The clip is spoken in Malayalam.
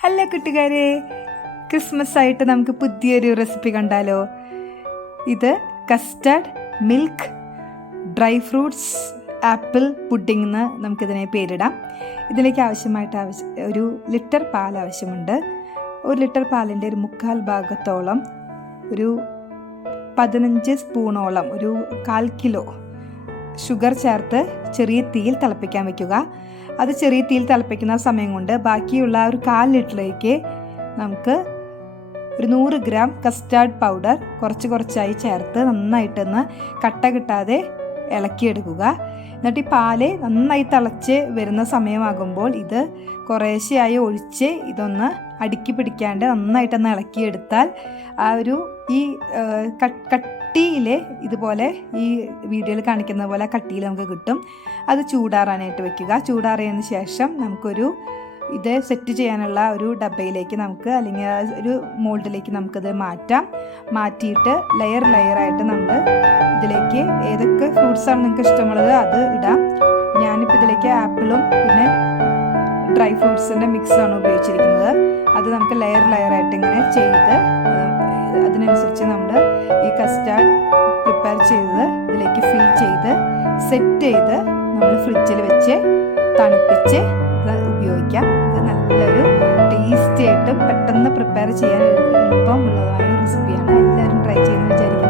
ഹലോ കൂട്ടുകാരെ, ക്രിസ്മസ് ആയിട്ട് നമുക്ക് പുതിയൊരു റെസിപ്പി കണ്ടാലോ. ഇത് custard milk dry fruits apple pudding എന്ന് നമുക്കിതിനെ പേരിടാം. ഇതിലേക്ക് ആവശ്യമായിട്ട് ഒരു ലിറ്റർ പാൽ ആവശ്യമുണ്ട്. ഒരു ലിറ്റർ പാലിൻ്റെ ഒരു 1/4 ഭാഗത്തോളം, ഒരു 15 സ്പൂണോളം, ഒരു 1/4 കിലോ ഷുഗർ ചേർത്ത് ചെറിയ തീയിൽ തിളപ്പിക്കാൻ വയ്ക്കുക. അത് ചെറിയ തീയിൽ തിളപ്പിക്കുന്ന സമയം കൊണ്ട് ബാക്കിയുള്ള ഒരു 1/4 ലിറ്ററിലേക്ക് നമുക്ക് ഒരു 100 ഗ്രാം കസ്റ്റാർഡ് പൗഡർ കുറച്ചായി ചേർത്ത് നന്നായിട്ടൊന്ന് കട്ട കിട്ടാതെ ഇളക്കിയെടുക്കുക. എന്നിട്ട് ഈ പാല് നന്നായി തിളച്ച് വരുന്ന സമയമാകുമ്പോൾ ഇത് കുറേശ്ശെയായി ഒഴിച്ച് ഇതൊന്ന് അടുക്കി പിടിക്കാണ്ട് നന്നായിട്ടൊന്ന് ഇളക്കിയെടുത്താൽ ആ ഒരു ഈ കട്ടിയിൽ ഇതുപോലെ ഈ വീഡിയോയിൽ കാണിക്കുന്ന പോലെ കട്ടിയിൽ നമുക്ക് കിട്ടും. അത് ചൂടാറാനായിട്ട് വെക്കുക. ചൂടാറിയതിന് ശേഷം നമുക്കൊരു ഇത് സെറ്റ് ചെയ്യാനുള്ള ഒരു ഡബ്ബയിലേക്ക് അല്ലെങ്കിൽ ഒരു മോൾഡിലേക്ക് നമുക്കത് മാറ്റിയിട്ട് ലെയറായിട്ട് നമ്മൾ ഇതിലേക്ക് ഏതൊക്കെ ഫ്രൂട്ട്സാണ് നിങ്ങൾക്ക് ഇഷ്ടമുള്ളത് അത് ഇടാം. ഞാനിപ്പോൾ ഇതിലേക്ക് ആപ്പിളും പിന്നെ ഡ്രൈ ഫ്രൂട്ട്സിൻ്റെ മിക്സാണ് ഉപയോഗിച്ചിരിക്കുന്നത്. അത് നമുക്ക് ലെയറായിട്ട് ഇങ്ങനെ ചെയ്ത് അതിനനുസരിച്ച് നമ്മൾ ഈ കസ്റ്റാർഡ് പ്രിപ്പയർ ചെയ്തത് ഇതിലേക്ക് ഫിൽ ചെയ്ത് സെറ്റ് ചെയ്ത് നമ്മൾ ഫ്രിഡ്ജിൽ വെച്ച് തണുപ്പിച്ച് ഉപയോഗിക്കാം. ഇത് നല്ലൊരു ടേസ്റ്റി ആയിട്ട് പെട്ടെന്ന് പ്രിപ്പയർ ചെയ്യാൻ എളുപ്പമുള്ളതായ റെസിപ്പിയാണ്. എല്ലാവരും ട്രൈ ചെയ്യുമെന്ന് വിചാരിക്കാം.